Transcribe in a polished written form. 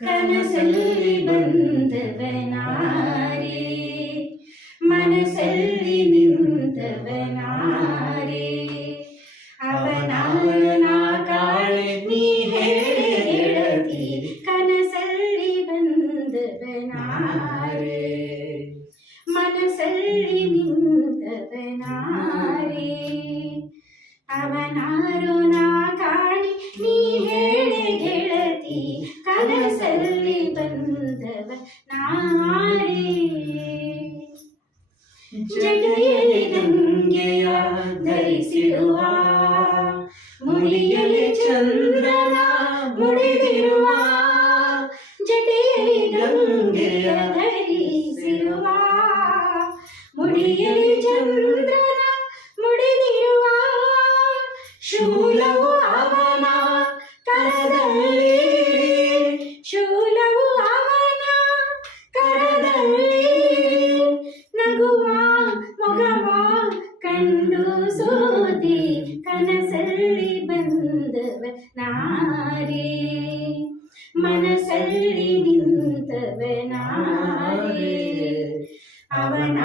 ಕನಸಲ್ಲಿ ಬಂದವನಾರೆ, ಮನಸ್ಸಲ್ಲಿ ನಿಂತವನಾರೆ, ಅವನ ಕಾಳೆ ನೀ ಹೇಳತಿ, ಕನಸಲ್ಲಿ ಬಂದವನಾರೆ, ಮನಸ್ಸಲ್ಲಿ ನಿಂತವನಾರೆ, ಅವನಾರು ನಾ ಕಾಣಿ ನೀ ಹೇಳೆ ಗೆಳತಿ, ಕನಸಲ್ಲಿ ಬಂದವನಾರೆ. ಜಡೆಯಲ್ಲಿ ಗಂಗೆಯ ಧರಿಸಿರುವ, ಮುಡಿಯಲ್ಲಿ ಚಂದ್ರನ ಮುಡಿದಿರುವ, ಜಡೆಯಲ್ಲಿ ಗಂಗೆಯ ಧರಿಸಿರುವ, ಮುಡಿಯಲ್ಲಿ ಚಂದ್ರನ ಮುಡಿದಿರುವ, ಶೂಲವು ಅವನ ಕರದಲ್ಲಿ, ಶೂಲವು ಅವನ ಕರದಲ್ಲಿ, ನಗುವ ಮೊಗವ ಕಂಡು ಸೋತಿ, ಕನಸಲ್ಲಿ ಬಂದವನಾರೆ, ಮನಸ್ಸಲ್ಲಿ ನಿಂತವನಾರೆ, ಅವನ